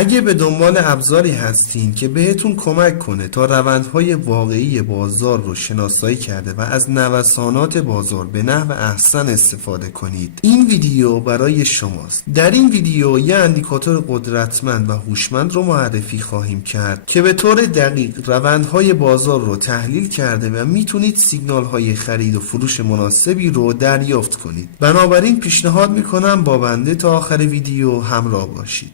اگه به دنبال ابزاری هستین که بهتون کمک کنه تا روندهای واقعی بازار رو شناسایی کرده و از نوسانات بازار به نحو احسن استفاده کنید، این ویدیو برای شماست. در این ویدیو یه اندیکاتور قدرتمند و هوشمند رو معرفی خواهیم کرد که به طور دقیق روندهای بازار رو تحلیل کرده و میتونید سیگنالهای خرید و فروش مناسبی رو دریافت کنید. بنابراین پیشنهاد میکنم با بنده تا آخر ویدیو همراه باشید.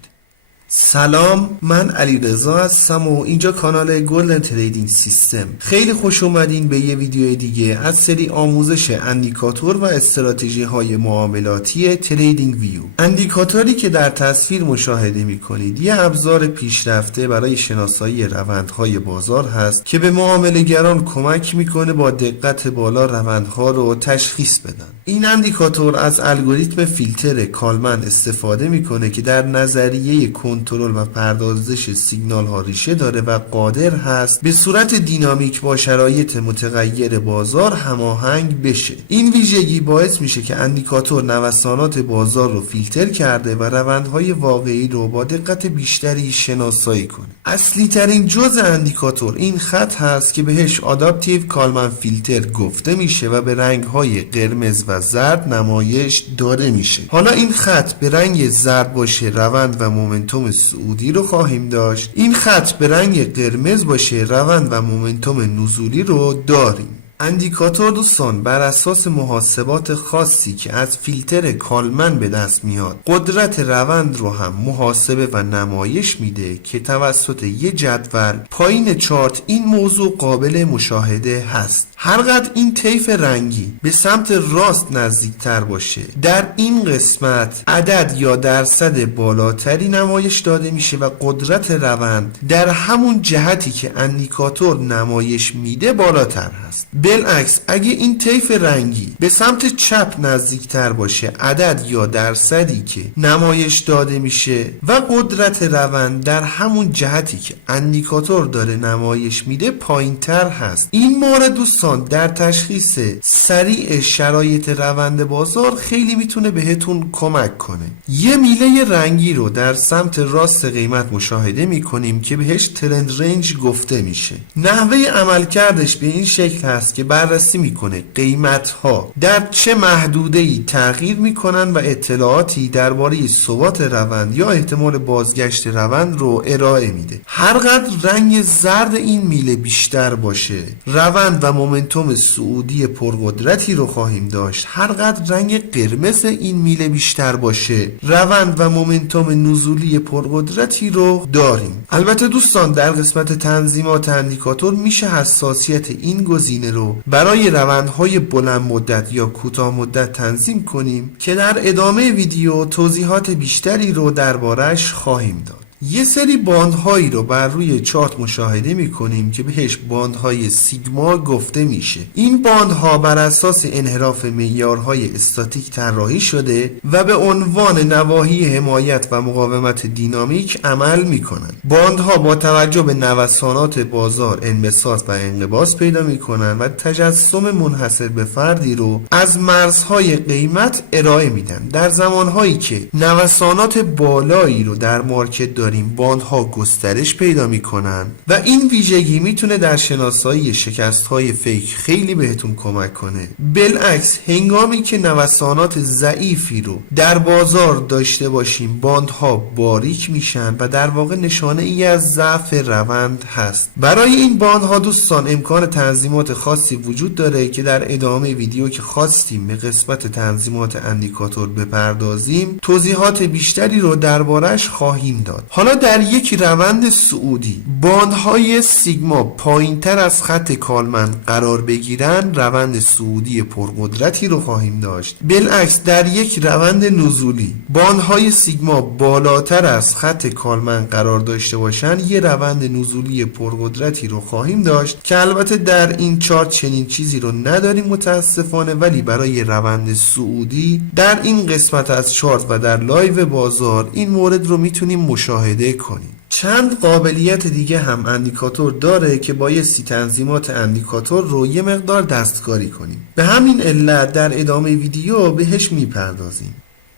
سلام، من علیرضا هستم و اینجا کانال گلدن تریدینگ سیستم. خیلی خوش اومدین به یه ویدیو دیگه از سری آموزش اندیکاتور و استراتژی های معاملاتی تریدینگ ویو. اندیکاتوری که در تصویر مشاهده میکنید یه ابزار پیشرفته برای شناسایی روندهای بازار هست که به معامله‌گران کمک میکنه با دقت بالا روندها رو تشخیص بدن. این اندیکاتور از الگوریتم فیلتر کالمن استفاده میکنه که در نظریه کنترل و پردازش سیگنال ها ریشه داره و قادر هست به صورت دینامیک با شرایط متغیر بازار هماهنگ بشه. این ویژگی باعث میشه که اندیکاتور نوسانات بازار رو فیلتر کرده و روندهای واقعی رو با دقت بیشتری شناسایی کنه. اصلی ترین جزء اندیکاتور این خط هست که بهش آداپتیو کالمن فیلتر گفته میشه و به رنگ های قرمز و زرد نمایش داده میشه. حالا این خط به رنگ زرد باشه روند و مومنتوم صعودی رو خواهیم داشت. این خط به رنگ قرمز باشه روند و مومنتوم نزولی رو داریم. اندیکاتور دوستان بر اساس محاسبات خاصی که از فیلتر کالمن به دست میاد قدرت روند رو هم محاسبه و نمایش میده که توسط یه جدول پایین چارت این موضوع قابل مشاهده هست. هرقدر این طیف رنگی به سمت راست نزدیکتر باشه در این قسمت عدد یا درصد بالاتری نمایش داده میشه و قدرت روند در همون جهتی که اندیکاتور نمایش میده بالاتر هست. بالعکس اگه این طیف رنگی به سمت چپ نزدیکتر باشه عدد یا درصدی که نمایش داده میشه و قدرت روند در همون جهتی که اندیکاتور داره نمایش میده پایینتر هست. این مورد دوستان در تشخیص سریع شرایط روند بازار خیلی میتونه بهتون کمک کنه. یه میله رنگی رو در سمت راست قیمت مشاهده میکنیم که بهش ترند رنج گفته میشه. نحوه عملکردش به این شکل هست که بررسی میکنه قیمت ها در چه محدوده‌ای تغییر میکنن و اطلاعاتی درباره ثبات روند یا احتمال بازگشت روند رو ارائه میده. هرقدر رنگ زرد این میله بیشتر باشه روند و مومنتوم صعودی پرقدرتی رو خواهیم داشت. هرقدر رنگ قرمز این میله بیشتر باشه روند و مومنتوم نزولی پرقدرتی رو داریم. البته دوستان در قسمت تنظیمات اندیکاتور میشه حساسیت این گزینه رو برای روندهای بلند مدت یا کوتاه مدت تنظیم کنیم که در ادامه ویدیو توضیحات بیشتری رو دربارش خواهیم داد. یه سری باندهایی رو بر روی چارت مشاهده میکنیم که بهش باندهای سیگما گفته میشه. این باندها بر اساس انحراف معیارهای استاتیک طراحی شده و به عنوان نواحی حمایت و مقاومت دینامیک عمل میکنن. باندها با توجه به نوسانات بازار انبساط و انقباض پیدا میکنن و تجسم منحصر به فردی رو از مرزهای قیمت ارائه میدن. در زمانهایی که نوسانات بالایی رو در مارکت داریم باندها گسترش پیدا میکنن و این ویژگی میتونه در شناسایی شکست‌های فیک خیلی بهتون کمک کنه. بالعکس هنگامی که نوسانات ضعیفی رو در بازار داشته باشیم باندها باریک میشن و در واقع نشانه ای از ضعف روند هست. برای این باندها دوستان امکان تنظیمات خاصی وجود داره که در ادامه ویدیو که خواستیم به قسمت تنظیمات اندیکاتور بپردازیم توضیحات بیشتری رو دربارش خواهیم داد. حالا در یک روند صعودی باندهای سیگما پایینتر از خط کالمن قرار بگیرن روند صعودی پرقدرتی رو خواهیم داشت. بالعکس در یک روند نزولی باندهای سیگما بالاتر از خط کالمن قرار داشته باشن یه روند نزولی پرقدرتی رو خواهیم داشت که البته در این چارت چنین چیزی رو نداریم متاسفانه، ولی برای روند صعودی در این قسمت از چارت و در لایو بازار این مورد رو میتونیم مشاهده کنیم. چند قابلیت دیگه هم اندیکاتور داره که بایستی تنظیمات اندیکاتور رو یه مقدار دستکاری کنیم. به همین علت در ادامه ویدیو بهش میپردازیم.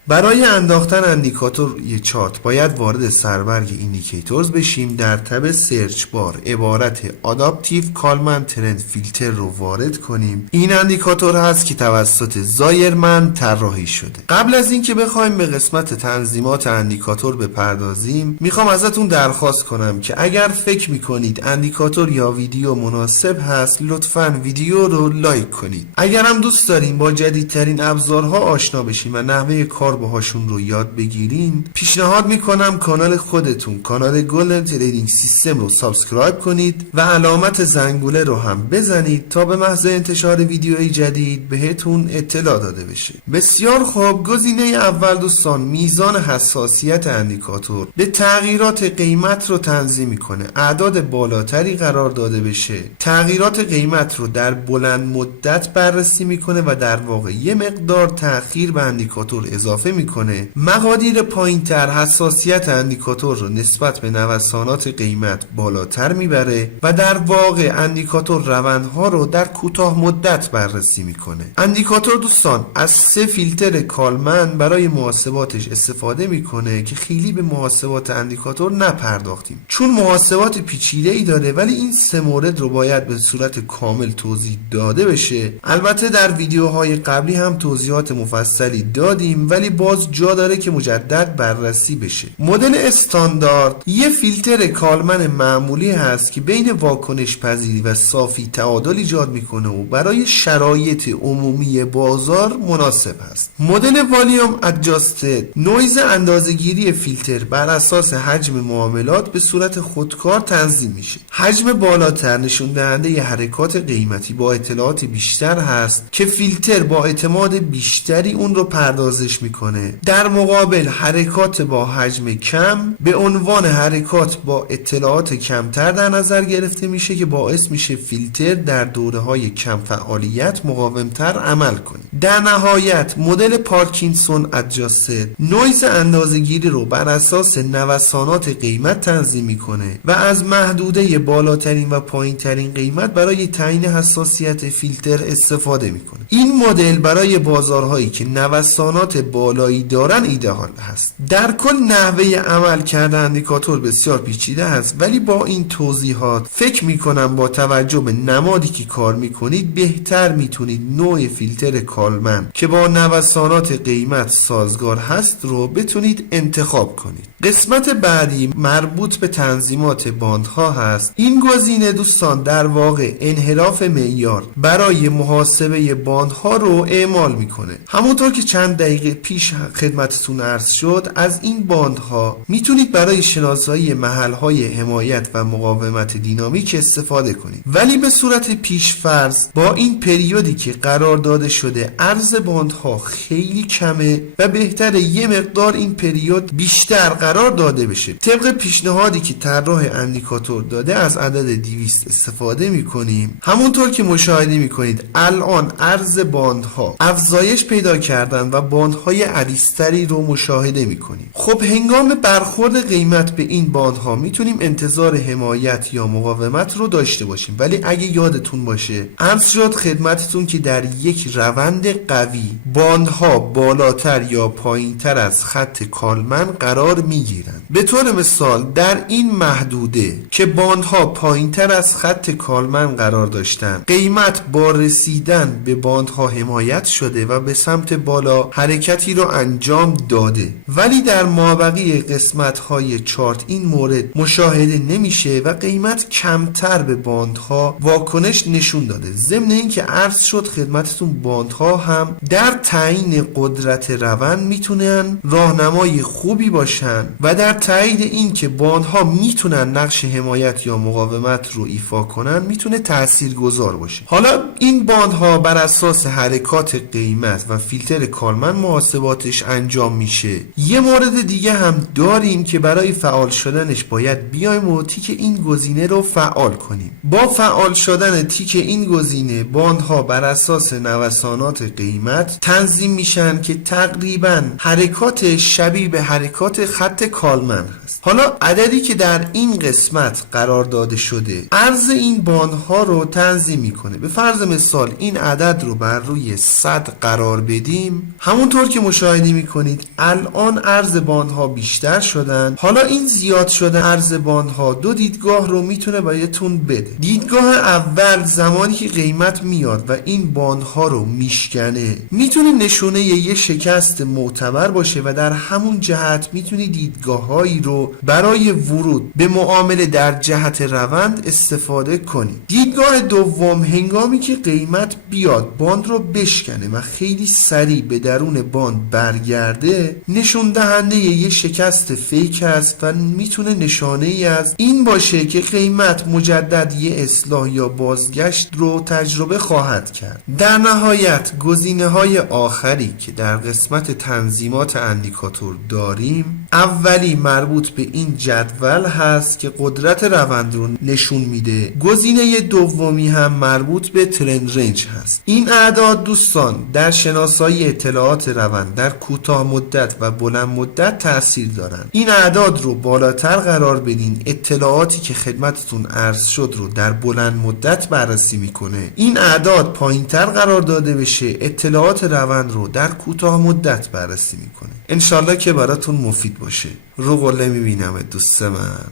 برای انداختن اندیکاتور یه چارت باید وارد سربرگ ایندیکیتورز بشیم. در تب سرچ بار عبارت آداپتیو کالمن ترند فیلتر رو وارد کنیم. این اندیکاتور هست که توسط زایرمن طراحی شده. قبل از اینکه بخوایم به قسمت تنظیمات اندیکاتور بپردازیم، میخوام ازتون درخواست کنم که اگر فکر میکنید اندیکاتور یا ویدیو مناسب هست، لطفاً ویدیو رو لایک کنید. اگر هم دوست دارین با جدیدترین ابزارها آشنا بشین و نحوه کار باهاشون رو یاد بگیرین، پیشنهاد میکنم کانال خودتون، کانال گلدن تریدینگ سیستم رو سابسکرایب کنید و علامت زنگوله رو هم بزنید تا به محض انتشار ویدیوی جدید بهتون اطلاع داده بشه. بسیار خوب. گزینه اول دوستان، میزان حساسیت اندیکاتور به تغییرات قیمت رو تنظیم میکنه. اعداد بالاتری قرار داده بشه، تغییرات قیمت رو در بلند مدت بررسی میکنه و در واقع یه مقدار تأخیر به اندیکاتور اضافه میکنه. مقادیر پایینتر حساسیت اندیکاتور رو نسبت به نوسانات قیمت بالاتر میبره و در واقع اندیکاتور روندها رو در کوتاه مدت بررسی میکنه. اندیکاتور دوستان از 3 فیلتر کالمن برای محاسباتش استفاده میکنه که خیلی به محاسبات اندیکاتور نپرداختیم چون محاسبات پیچیده‌ای داره، ولی این 3 مورد رو باید به صورت کامل توضیح داده بشه. البته در ویدیوهای قبلی هم توضیحات مفصلی دادیم، ولی باز جا داره که مجدد بررسی بشه. مدل استاندارد یه فیلتر کالمن معمولی هست که بین واکنش پذیری و صافی تعادل ایجاد میکنه و برای شرایط عمومی بازار مناسب هست. مدل والیوم ادجاستد نویز اندازه‌گیری فیلتر بر اساس حجم معاملات به صورت خودکار تنظیم میشه. حجم بالاتر نشون دهنده ی حرکات قیمتی با اطلاعات بیشتر هست که فیلتر با اعتماد بیشتری اون رو پردازش میکنه. در مقابل حرکات با حجم کم به عنوان حرکات با اطلاعات کمتر در نظر گرفته میشه که باعث میشه فیلتر در دوره‌های کم فعالیت مقاومتر عمل کنه. در نهایت مدل پارکینسون ادجاستد نویز اندازه‌گیری رو بر اساس نوسانات قیمت تنظیم میکنه و از محدوده بالاترین و پایینترین قیمت برای تعیین حساسیت فیلتر استفاده میکنه. این مدل برای بازارهایی که نوسانات بالایی دارن ایدئال هست. در کل نحوه عمل کردن اندیکاتور بسیار پیچیده هست، ولی با این توضیحات فکر میکنم با توجه به نمادی که کار میکنید بهتر میتونید نوع فیلتر کالمن که با نوسانات قیمت سازگار هست رو بتونید انتخاب کنید. قسمت بعدی مربوط به تنظیمات باندها هست. این گزینه دوستان در واقع انحراف معیار برای محاسبه باندها رو اعمال میکنه. همونطور که چند دقیقه پیش خدمتتون عرض شد، از این باندها میتونید برای شناسایی محلهای حمایت و مقاومت دینامیک استفاده کنید، ولی به صورت پیشفرض با این پریودی که قرار داده شده عرض باندها خیلی کمه و بهتره یه مقدار این پریود بیشتر قرار داده بشه. طبق پیشنهادی که طراح اندیکاتور داده از عدد 200 استفاده میکنیم. همونطور که مشاهده میکنید الان عرض باندها افزایش پیدا کردن و باندهای عریض‌تری رو مشاهده میکنیم. خب هنگام برخورد قیمت به این باندها میتونیم انتظار حمایت یا مقاومت رو داشته باشیم، ولی اگه یادتون باشه عرض شد خدمتتون که در یک روند قوی باندها بالاتر یا پایینتر از خط کالمن قرار میگیرند. به طور مثال در این محدوده که باندها پایینتر از خط کالمن قرار داشتن، قیمت با رسیدن به باندها حمایت شده و به سمت بالا حرکتی رو انجام داده، ولی در مابقی قسمت‌های چارت این مورد مشاهده نمیشه و قیمت کمتر به باندها واکنش نشون داده. ضمن اینکه عرض شد خدمتتون باندها هم در تعیین قدرت روند میتونن راهنمای خوبی باشن و در تایید این که باندها میتونن نقش حمایت یا مقاومت رو ایفا کنن میتونه تاثیرگذار باشه. حالا این باندها بر اساس حرکات قیمت و فیلتر کالمن محاسباتش انجام میشه. یه مورد دیگه هم داریم که برای فعال شدنش باید بیایم و تیک این گزینه رو فعال کنیم. با فعال شدن تیک این گزینه باندها بر اساس نوسانات قیمت تنظیم میشن که تقریبا حرکات شبیه به حرکات خط کالمن هست. حالا عددی که در این قسمت قرار داده شده عرض این باندها رو تنظیم میکنه. به فرض مثال این عدد رو بر روی 100 قرار بدیم، همونطور که مشاهده میکنید الان ارز باندها بیشتر شدن. حالا این زیاد شدن ارز باندها دو دیدگاه رو میتونه بهتون بده. دیدگاه اول زمانی که قیمت میاد و این باندها رو میشکنه میتونه نشونه یه شکست معتبر باشه و در همون جهت میتونی دیدگاههایی رو برای ورود به معامله در جهت روند استفاده کنی. دیدگاه دوم هنگامی که قیمت بیاد باند رو بشکنه و خیلی سریع به درون باند برگرده نشون دهنده یه شکست فیک است و میتونه نشانه ای از این باشه که قیمت مجدد یه اصلاح یا بازگشت رو تجربه خواهد کرد. در نهایت گزینه‌های آخری که در قسمت تنظیمات اندیکاتور داریم، اولی مربوط به این جدول هست که قدرت روند رو نشون میده. گزینه دومی هم مربوط به ترند رنج هست. این اعداد دوستان در شناسایی اطلاعات روند در کوتاه مدت و بلند مدت تاثیر دارن. این اعداد رو بالاتر قرار بدین، اطلاعاتی که خدمتتون عرض شد رو در بلند مدت بررسی میکنه. این اعداد پایینتر قرار داده بشه، اطلاعات روند رو در کوتاه مدت بررسی میکنه. انشالله که براتون مفید باشه. رو قله میبینم دوست من.